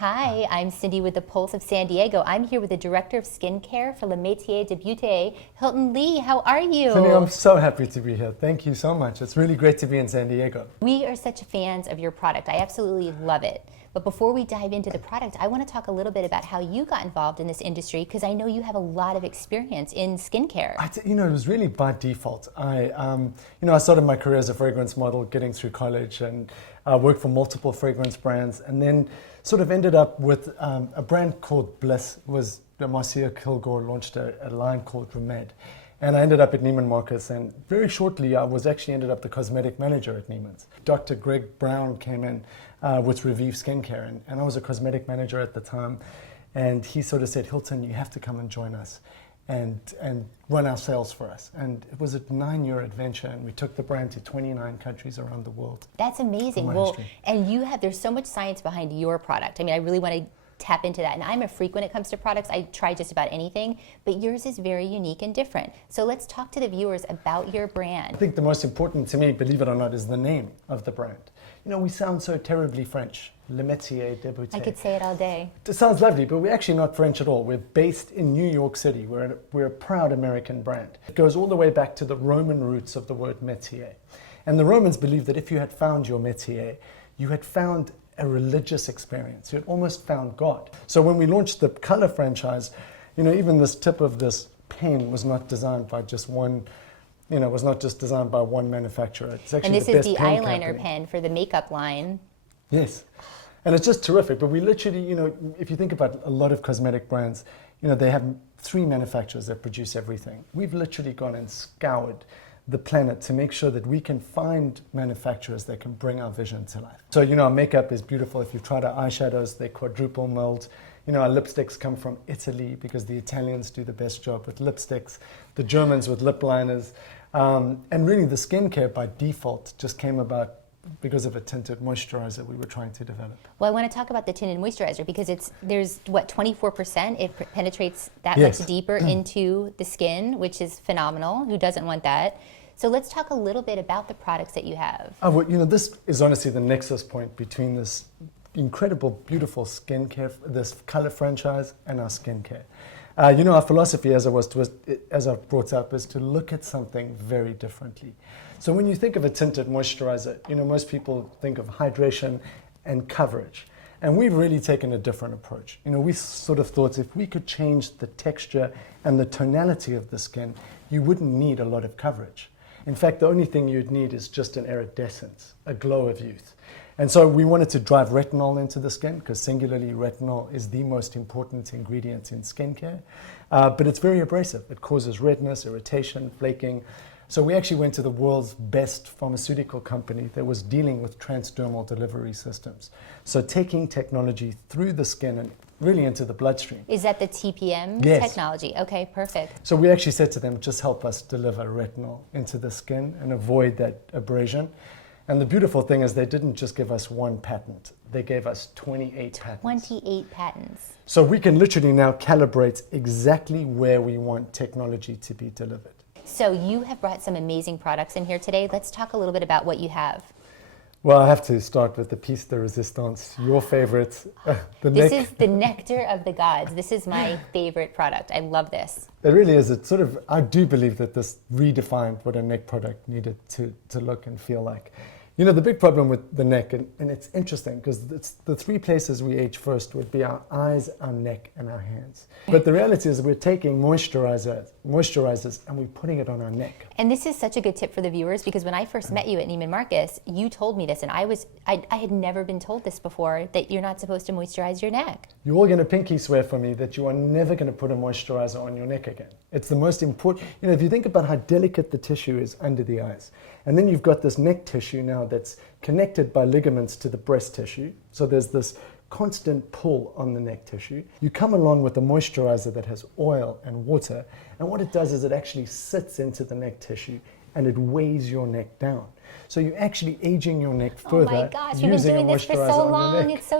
Hi, I'm Cindy with the Pulse of San Diego. I'm here with the Director of Skincare for Metier De Beaute, Hylton Lea. How are you? Cindy, I'm so happy to be here. Thank you so much. It's really great to be in San Diego. We are such fans of your product. I absolutely love it. But before we dive into the product, I want to talk a little bit about how you got involved in this industry, because I know you have a lot of experience in skincare. It was really by default. I started my career as a fragrance model, getting through college, and worked for multiple fragrance brands, and then sort of ended up with a brand called Bliss. Marcia Kilgore launched a line called Creme. And I ended up at Neiman Marcus, and very shortly I ended up the cosmetic manager at Neiman's. Dr. Greg Brown came in with Revive Skincare, and I was a cosmetic manager at the time, and he sort of said, Hylton, you have to come and join us and run our sales for us. And it was a 9-year adventure, and we took the brand to 29 countries around the world. That's amazing. Well, and there's so much science behind your product. I mean, I really want to tap into that. And I'm a freak when it comes to products. I try just about anything, but yours is very unique and different. So let's talk to the viewers about your brand. I think the most important to me, believe it or not, is the name of the brand. You know, we sound so terribly French. Metier De Beaute. I could say it all day. It sounds lovely, but we're actually not French at all. We're based in New York City. We're a proud American brand. It goes all the way back to the Roman roots of the word métier. And the Romans believed that if you had found your métier, you had found a religious experience. You had almost found God. So when we launched the color franchise, even this tip of this pen was not designed by just one, was not just designed by one manufacturer. It's actually and this the best is the pen eyeliner company. pen for the makeup line. Yes. And it's just terrific. But we literally, if you think about a lot of cosmetic brands, they have 3 manufacturers that produce everything. We've literally gone and scoured the planet to make sure that we can find manufacturers that can bring our vision to life. So, our makeup is beautiful. If you've tried our eyeshadows, they're quadruple milled. Our lipsticks come from Italy because the Italians do the best job with lipsticks, the Germans with lip liners. And really the skincare by default just came about because of a tinted moisturizer we were trying to develop. Well, I want to talk about the tinted moisturizer because there's 24%. It penetrates that Yes. much deeper into the skin, which is phenomenal. Who doesn't want that? So let's talk a little bit about the products that you have. This is honestly the nexus point between this incredible, beautiful skincare, this color franchise, and our skincare. Our philosophy, as I've brought up, is to look at something very differently. So when you think of a tinted moisturizer, most people think of hydration and coverage. And we've really taken a different approach. We sort of thought if we could change the texture and the tonality of the skin, you wouldn't need a lot of coverage. In fact, the only thing you'd need is just an iridescence, a glow of youth. And so we wanted to drive retinol into the skin because singularly retinol is the most important ingredient in skincare. But it's very abrasive. It causes redness, irritation, flaking. So we actually went to the world's best pharmaceutical company that was dealing with transdermal delivery systems. So taking technology through the skin and really into the bloodstream. Is that the TPM Yes. technology? Okay, perfect. So we actually said to them, just help us deliver retinol into the skin and avoid that abrasion. And the beautiful thing is they didn't just give us 1 patent. They gave us 28 patents. 28 patents. So we can literally now calibrate exactly where we want technology to be delivered. So you have brought some amazing products in here today. Let's talk a little bit about what you have. Well, I have to start with the piece de resistance, your favorite, the neck. This is the nectar of the gods. This is my favorite product. I love this. It really is. I do believe that this redefined what a neck product needed to look and feel like. The big problem with the neck, and it's interesting because it's the 3 places we age first would be our eyes, our neck, and our hands. But the reality is we're taking moisturizers and we're putting it on our neck. And this is such a good tip for the viewers because when I first met you at Neiman Marcus, you told me this, and I had never been told this before, that you're not supposed to moisturize your neck. You're all going to pinky swear for me that you are never going to put a moisturizer on your neck again. It's the most important. If you think about how delicate the tissue is under the eyes, and then you've got this neck tissue now that's connected by ligaments to the breast tissue. So there's this constant pull on the neck tissue. You come along with a moisturizer that has oil and water, and what it does is it actually sits into the neck tissue and it weighs your neck down. So you're actually aging your neck further. Oh my gosh, we've been doing this for so long. It's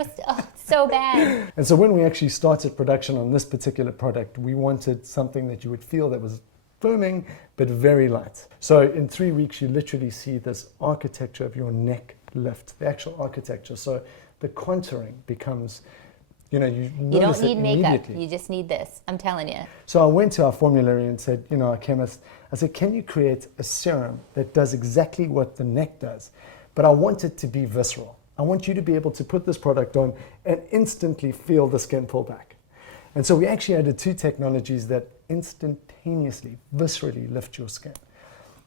so bad. And so when we actually started production on this particular product, we wanted something that you would feel that was firming, but very light. So in 3 weeks, you literally see this architecture of your neck lift, the actual architecture. So the contouring becomes You know, You don't notice need it makeup. immediately. You just need this. I'm telling you. So I went to our formulary and said, you know, our chemist, I said, can you create a serum that does exactly what the neck does? But I want it to be visceral. I want you to be able to put this product on and instantly feel the skin pull back. And so we actually added 2 technologies that instantaneously, viscerally lift your skin.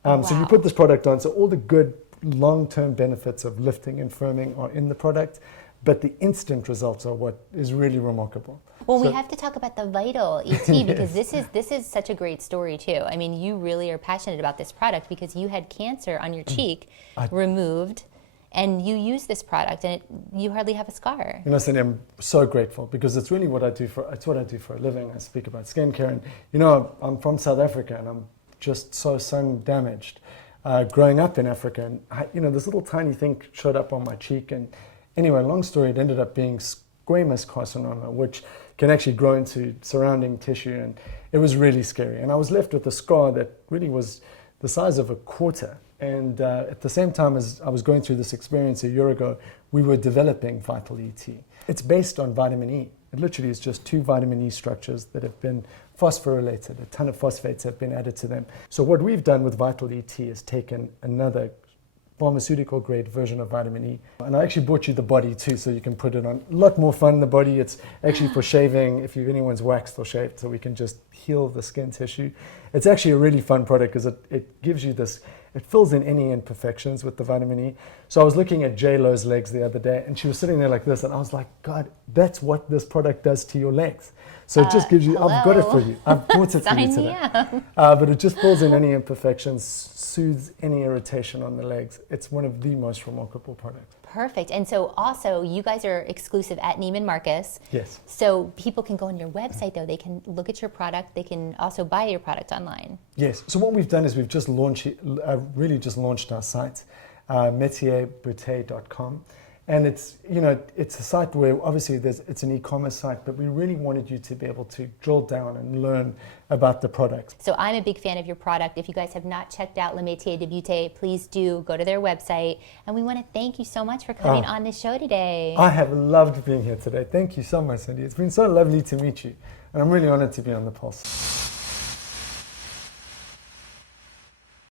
So you put this product on, so all the good long-term benefits of lifting and firming are in the product, but the instant results are what is really remarkable. Well, So- we have to talk about the Vital ET because this is such a great story too. I mean, you really are passionate about this product because you had cancer on your cheek removed, and you use this product, and you hardly have a scar. You know, Cindy, I'm so grateful because it's really what I do for. It's what I do for a living. I speak about skincare, and you know, I'm from South Africa, and I'm just so sun damaged. Growing up in Africa, and you know, this little tiny thing showed up on my cheek, and anyway, long story, it ended up being squamous carcinoma, which can actually grow into surrounding tissue, and it was really scary. And I was left with a scar that really was the size of a quarter. And at the same time as I was going through this experience a year ago, we were developing Vital ET. It's based on vitamin E. It literally is just 2 vitamin E structures that have been phosphorylated. A ton of phosphates have been added to them. So what we've done with Vital ET is taken another pharmaceutical grade version of vitamin E. And I actually bought you the body too, so you can put it on. A lot more fun, the body. It's actually for shaving, if anyone's waxed or shaved, so we can just heal the skin tissue. It's actually a really fun product because it gives you this, it fills in any imperfections with the vitamin E. So I was looking at J-Lo's legs the other day, and she was sitting there like this, and I was like, God, that's what this product does to your legs. So it just gives you, I've got it for you. I've bought it for you Sign me today. up. But it just fills in any imperfections, soothes any irritation on the legs. It's one of the most remarkable products. Perfect. And so also, you guys are exclusive at Neiman Marcus. Yes. So people can go on your website, though. They can look at your product. They can also buy your product online. Yes. So what we've done is we've just launched, really just launched our site, metierdebeaute.com. And it's, you know, it's a site where obviously it's an e-commerce site, but we really wanted you to be able to drill down and learn about the product. So I'm a big fan of your product. If you guys have not checked out Metier De Beaute, please do go to their website. And we want to thank you so much for coming on the show today. I have loved being here today. Thank you so much, Cindy. It's been so lovely to meet you. And I'm really honored to be on the Pulse.